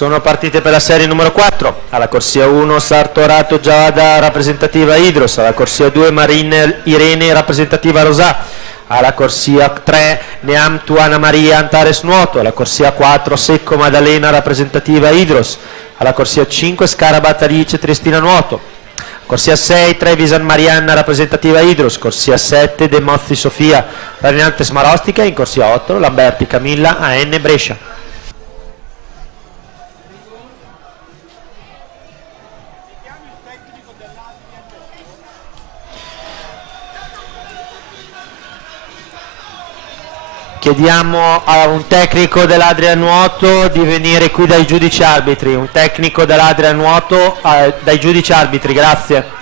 Sono partite per la serie numero 4. Alla corsia 1 Sartorato Giada, rappresentativa Idros. Alla corsia 2 Marine Irene, rappresentativa Rosà. Alla corsia 3 Neam Tuana Maria Antares Nuoto. Alla corsia 4 Secco Maddalena, rappresentativa Idros. Alla corsia 5 Scarabat Alice Triestina Nuoto. Corsia 6 Trevisan Marianna, rappresentativa Idros. Corsia 7 De Mozzi Sofia, Rarinantes Marostica. In corsia 8 Lamberti Camilla AN Brescia. Chiediamo a un tecnico dell'Adria Nuoto di venire qui dai giudici arbitri, un tecnico dell'Adria Nuoto dai giudici arbitri, grazie.